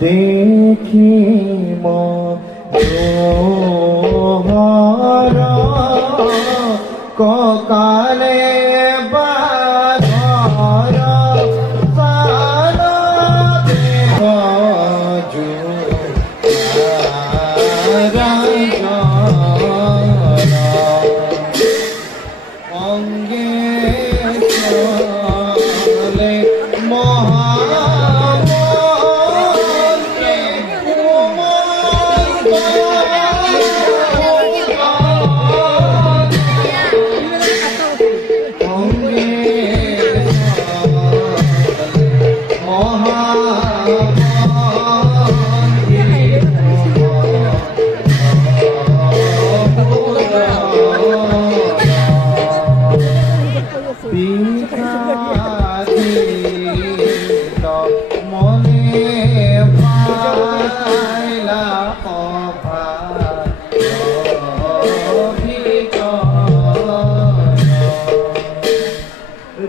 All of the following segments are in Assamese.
দেখি মনোহৰ ককালে বাধৰ সাল দেহ অঙ্গে চলে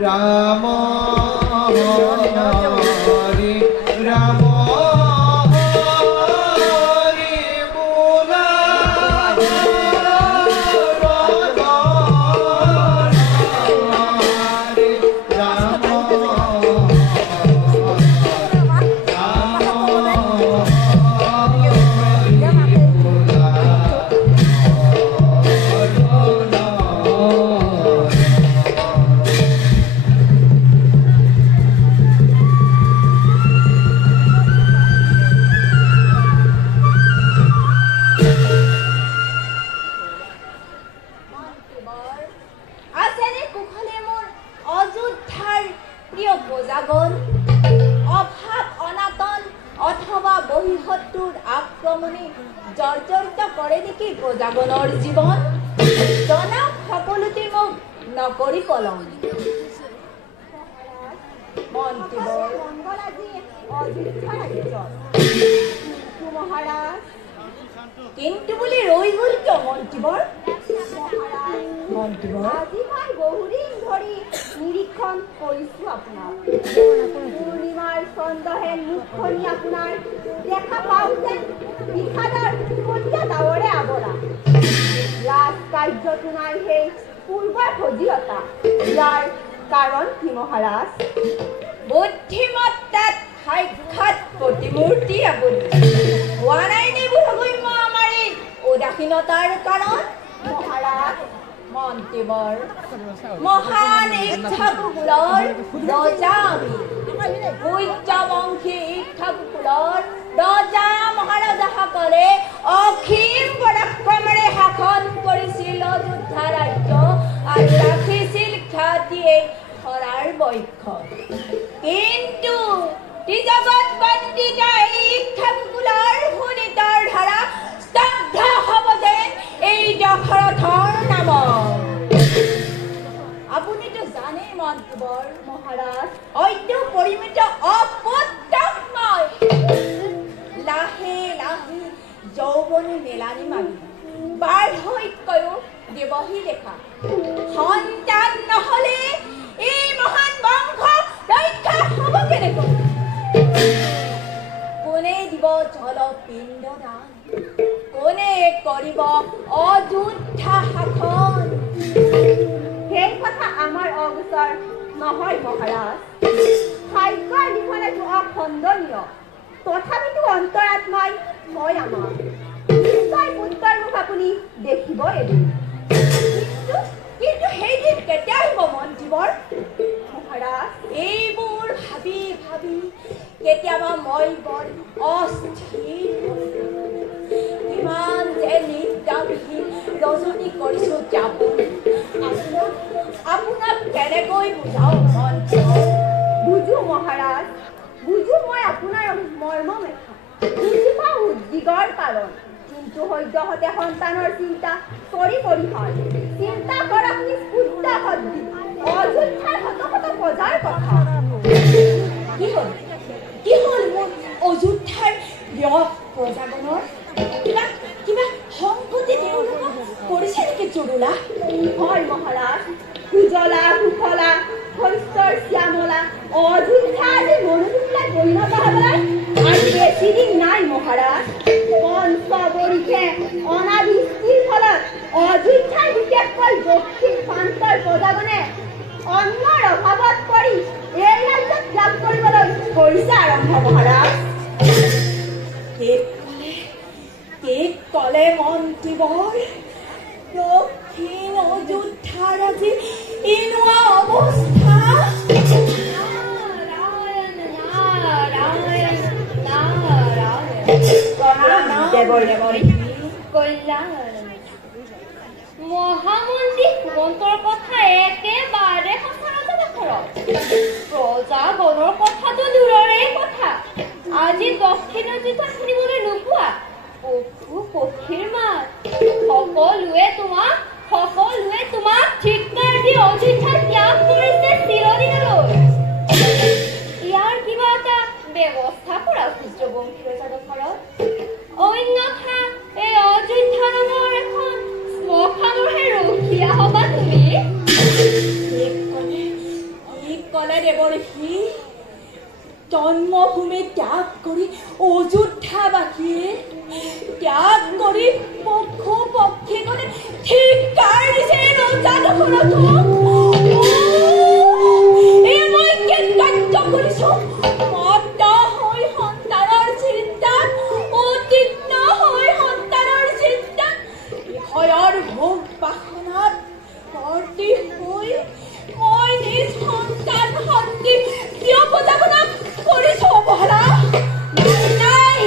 ৰাম হৰি ৰাম হৰি বোলা আক্ৰমণে জৰ্জৰিত কৰে নেকি প্ৰজাগণৰ জীবন জনাক সকলোতে মোক নকৰি কলম মন্ত্ৰীবৰ মংগল আজি অযোধ্যা ৰাজ্যত মহাৰাজ কিন্তু বুলি ৰৈ গ'ল কিয় মন্ত্ৰীবৰ মন্ত্ৰীবৰ আজি মই বহুদিন ধৰি নিৰীক্ষণ কৰিছো আপোনাৰ পূৰ্ণিমাৰ চন্দ্ৰহেন মুখখনি আপোনাৰ দেখা পাওঁ যেন বিষাদৰ কলীয়া ডাৱৰে আৱৰা ৰাজ কাৰ্যটো নাই সেই পূৰ্বৰ সজীৱতা ইয়াৰ কাৰণ কি মহাৰাজ বুদ্ধিমত্তাত সাক্ষাৎ প্ৰতিমূৰ্তি আপুনি হোৱা নাই নেবুৰ গম্য আমাৰ এই উদাসীনতাৰ কাৰণ মহাৰাজ মন্ত্ৰীবৰ মহান ইচ্ছাকুকুলৰ ৰজা আমি সূৰ্যবংশী ইচ্ছাকুকুলৰ ৰজা মহাৰজাসকলে অসীম পৰাক্ৰমেৰে শাসন কৰিছিল অযোধ্যা ৰাজ্য আৰু ৰাখিছিল খ্যাতিয়ে ধৰাৰ বৈক্ষত কিন্তু জগত বন্দিত এই ইচ্ছাকুকুলৰ শোণিতৰ ধাৰা স্তব্ধ হ'ব যেন এই দশৰথৰ আপুনিতো জানে মন্ত্ৰীবৰ মহাৰাজ অদ্য পৰিমিত অপুত্ৰময় লাহে লাহে যৌৱনী মেলানি মাগি বাৰ্ধক্যও দেৱহী লেখা সন্তান নহলে এই মহান বংশ ৰক্ষা হ'ব কেনেকৈ কোনে দিব জলপিণ্ড দান কোনে কৰিব অযোধ্যা শাসন সেই কথা আমাৰ অগোচৰ নহয় মহাৰাজ ভাগ্যৰ লিখনিটো অখণ্ডনীয় তথাপিতো অন্তৰাত্মাই কয় আমাৰ নিশ্চয় পুত্ৰৰ মুখ আপুনি দেখিব এদিন কিন্তু সেইদিন কেতিয়া আহিব মন্ত্ৰীবৰ মহাৰাজ এইবোৰ ভাবি ভাবি কেতিয়াবা মই বৰ অস্থিৰ ইমান যে নিদ্ৰাবিহীন ৰজনী কৰিছো যাপন আপোনাক কেনেকৈ বুজাও মন্ত্ৰীবৰ বুজো মহাৰাজ বুজো মই আপোনাৰ মৰ্ম মেখা বুজি পাওঁ উদ্বিগৰ কাৰণ কিন্তু সদ্যহতে সন্তানৰ চিন্তা কৰি হয় চিন্তা কৰক নিষ্পুত্ত সদ্যি অযোধ্যাৰ শত শত প্ৰজাৰ কথা কি হ'ল মোৰ অযোধ্যাৰ প্ৰজাগণৰ কিবা কিবা সংকটে তেওঁলোকক কৰিছে নেকি জুৰুলা হয় মহাৰাজ সুজলা সুফলা শস্যৰ শ্যামলা অযোধ্যা আজি মনোযোগিলা পৰিণত হ'বলৈ আৰু বেছিদিন অযোধ্যাৰ বিশেষকৈ দক্ষিণ প্ৰান্তৰ প্ৰজাজনে অন্নৰ অভাৱত পৰি এই ৰাজ্যত লাভ কৰিবলৈ কৰিছে আৰম্ভ মহাৰাজ। ঠিক কলে মন্ত্ৰীবৰ, দক্ষিণ অযোধ্যাৰ আজি এনেকুৱা অৱস্থা। মহামন্ত্ৰী সুমন্তৰ কথা একেবাৰে সঁচা প্ৰজাগণৰ কথাটো দূৰৰে কথা। আজি দক্ষিণ অযোধ্যা শুনিবলৈ নোপোৱা পশু পক্ষীৰ মাত। সকলোৱে তোমাক ঠিকনাৰ দি অযোধ্যা ত্যাগ কৰিছে চিৰদিনলৈ। ইয়াৰ কিবা এটা ব্যৱস্থা কৰা সূৰ্যবংশী ৰজা দখলত। অন্যথা এই অযোধ্যা নামৰ এখন শ্মশানৰহে ৰখীয়া হবা তুমি। কলে দেৱৰ্ষি, জন্মভূমি ত্যাগ কৰি অযোধ্যাবাসীয়ে ত্যাগ কৰি পশু পক্ষীগণে ধিক্কাৰ দিছে ৰজা দখলতো। এই মই কি কাৰ্য কৰিছো? মত্ত হৈ সন্তানৰ চিন্তাত, উদ্বিগ্ন হৈ সন্তানৰ চিন্তাত, বিষয়ৰ ভোগ বাসনাত ভৰ্তি হৈ মই নিজ সন্তান সন্তি কিয় পূজা কৰিছো অৱহেলা? নাই,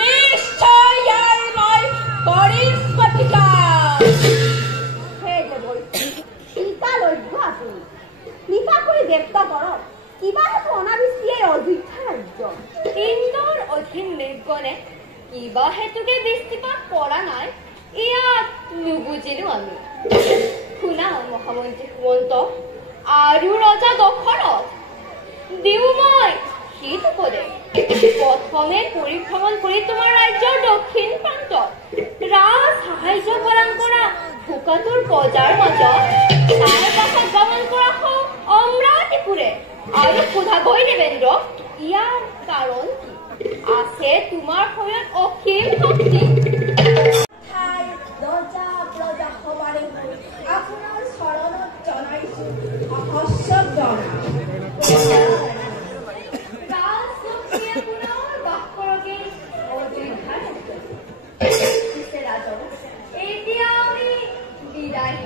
নিশ্চয় ইয়াৰ মই কৰিম প্ৰতিকাৰ। সেই দেৱৰ্ষি, টিকা লভ্য আপুনি টিকা কৰি ব্যক্ত কৰক। কিবা হেতু অনাবৃষ্টি এই অযোধ্যা ৰাজ্য। ইন্দ্ৰৰ অধীন মেঘগণে কিবা হেতুকে বৃষ্টিপাত কৰা নাই, ইয়াক নুবুজিলো আমি। শুনা মহামন্ত্ৰী সুমন্ত আৰু ৰজা দশৰথ, দিওঁ মই সেইটো পদে। প্ৰথমে পৰিভ্ৰমণ কৰি তোমাৰ ৰাজ্যৰ দক্ষিণ প্ৰান্তত ৰাজ সাহায্য প্ৰদান কৰা ভোকাতুৰ প্ৰজাৰ মাজত, তাৰ পাছত গমন কৰা হওক অমৰাৱতীপুৰে আৰু সোধাগৈ দেৱেন্দ্ৰ, ইয়াৰ কাৰণ কি? আছে তোমাৰ শৰীৰত অসীম শক্তি। আপোনাৰ চৰণত জনাইছো সহস্ৰ প্ৰণাম। এতিয়া আমি বিদায়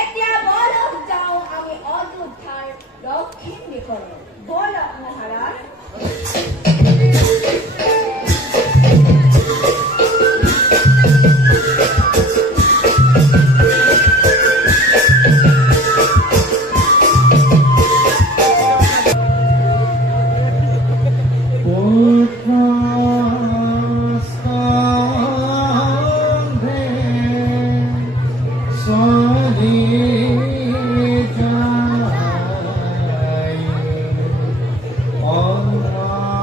এতিয়া বলক যাওঁ আমি অযোধ্যাৰ দক্ষিণ দিশলৈ। বলক মহাৰাজ। Oh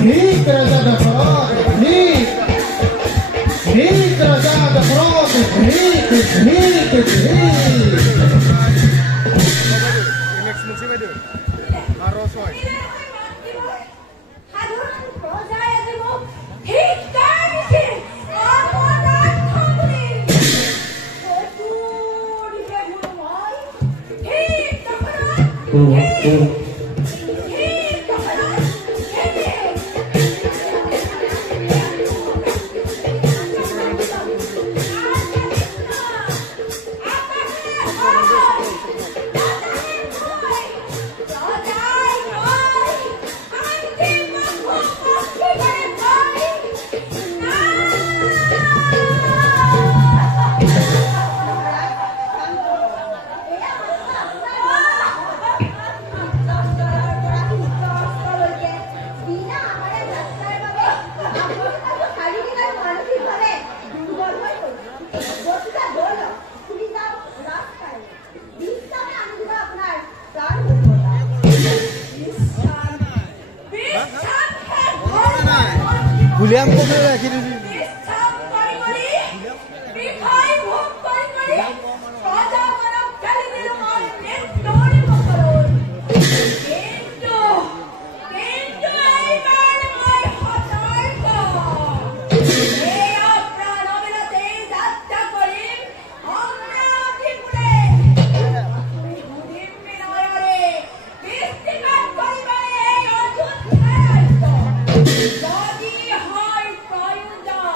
ঠিক রাজা দশরথ ঠিক ঠিক রাজা দশরথ ঠিক ঠিক ঠিক সাধারণ প্রজায় দেব ঠিক কাছে অপরাধ খবরে চতুর্দিকে ঘুরময় ঠিক দশরথ ঠিক ঠিক Dasharath William kok boleh akhir ini? যদি হয় প্রয়োজন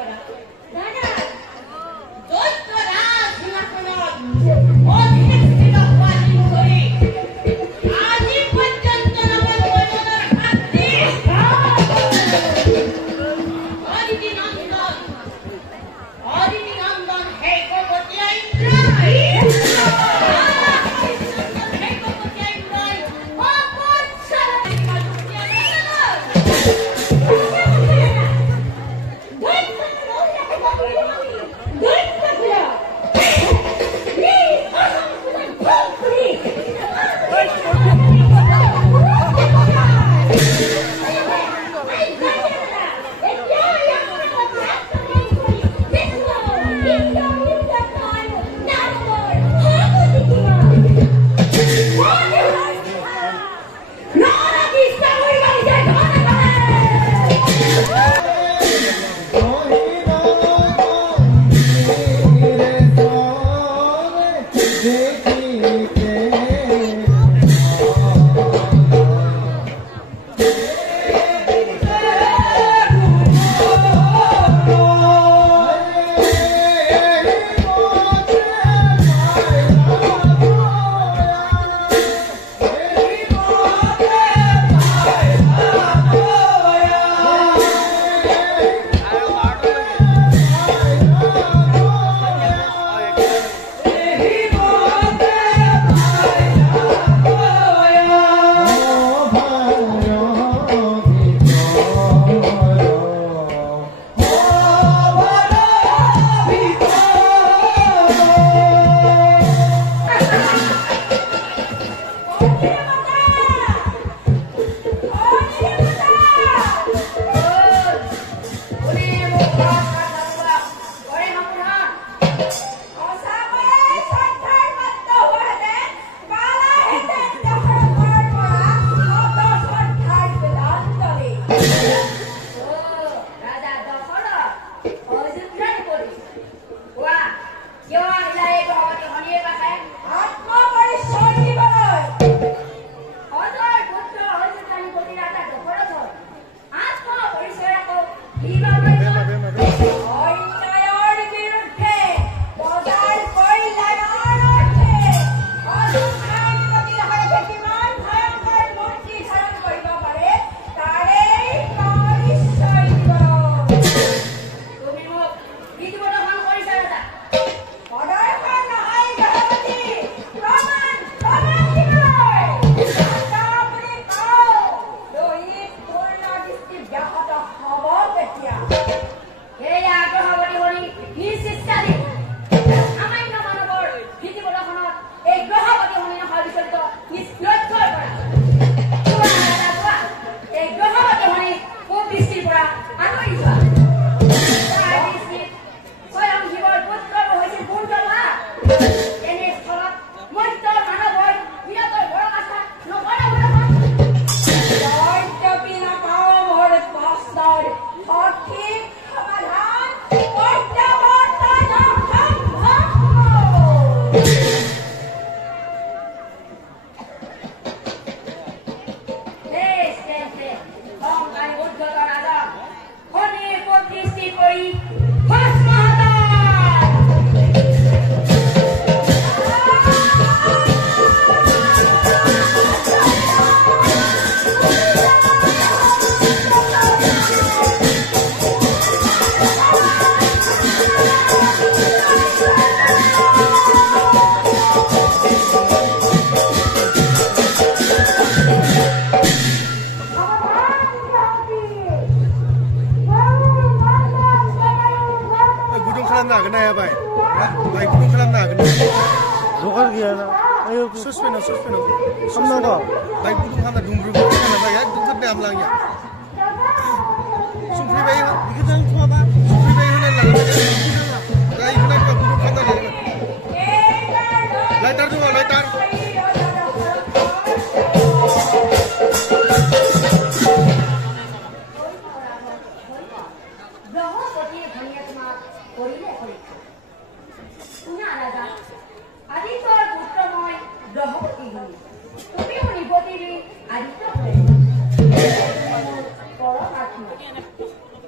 দাদা দৈত্য ৰাজ সিংহাসনত অধিষ্ঠিত হোৱা দিন ধৰি আজি পৰ্যন্ত নগল বৰ্ণনৰ শাস্তি অদিতি নন্দন হে কপটীয়া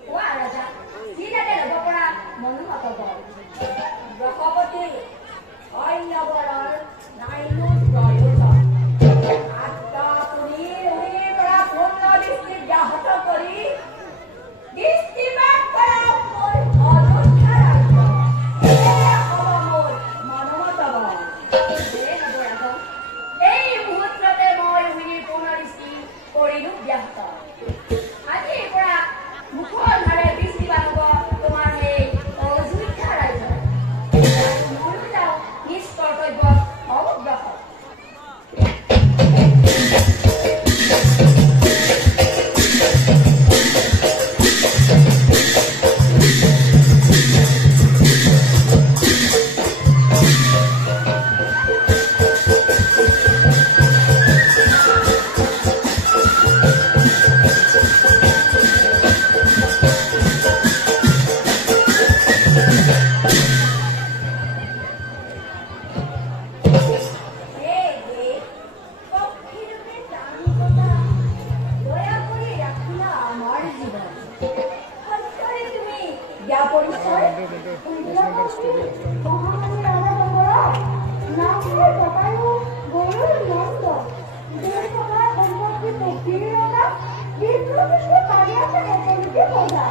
Wah, Raja, sini ada या परिचय মহামানী ৰাজা বংগৰাজ নামঘৰ জটায়ু গৰুৰ নন্দ দেশ সভাৰ সম্পত্তি পক্ষীৰ ৰজা বিষ্ণু কালি আছে সকলোকে বজা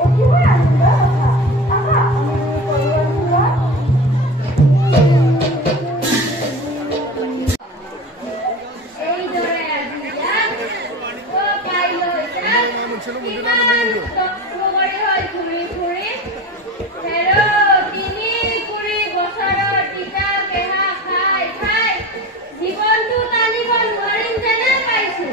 অতিশয় আনন্দৰ কথা আহা আমি পৰিয়ালবোৰৰ এইদৰে আজি যাম কাইলৈ যাম কিমান তত্ত্বকৰী হৈ ঘূৰি ফুৰি তিনি কুৰি বছৰৰ তিতা কেহা খাই খাই জীৱনটো টানিব নোৱাৰিম যেনে পাইছো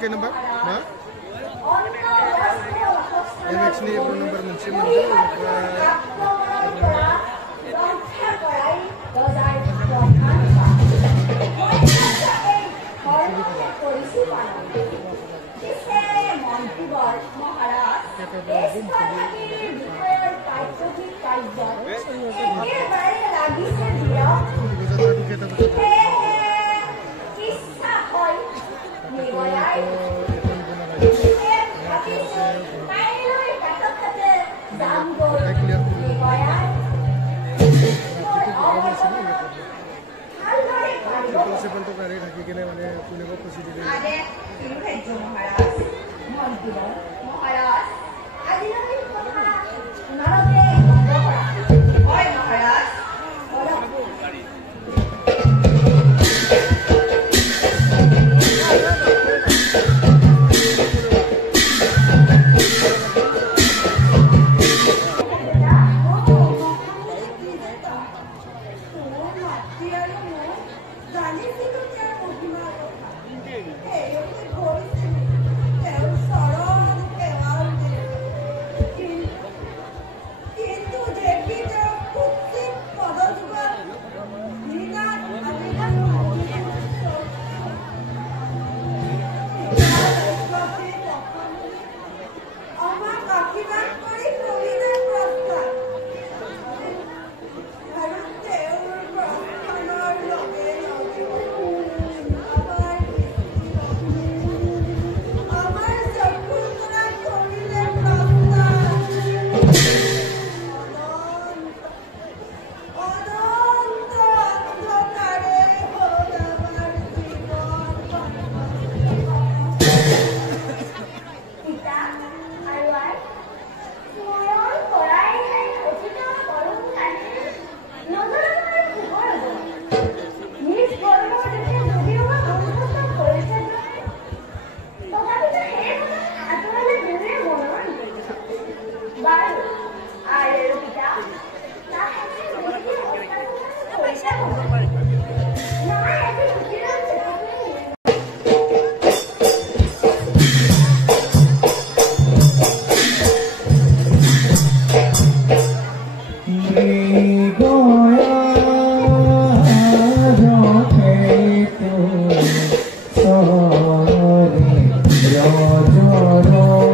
के नंबर मा MX ni nomor muncul Hey, Rama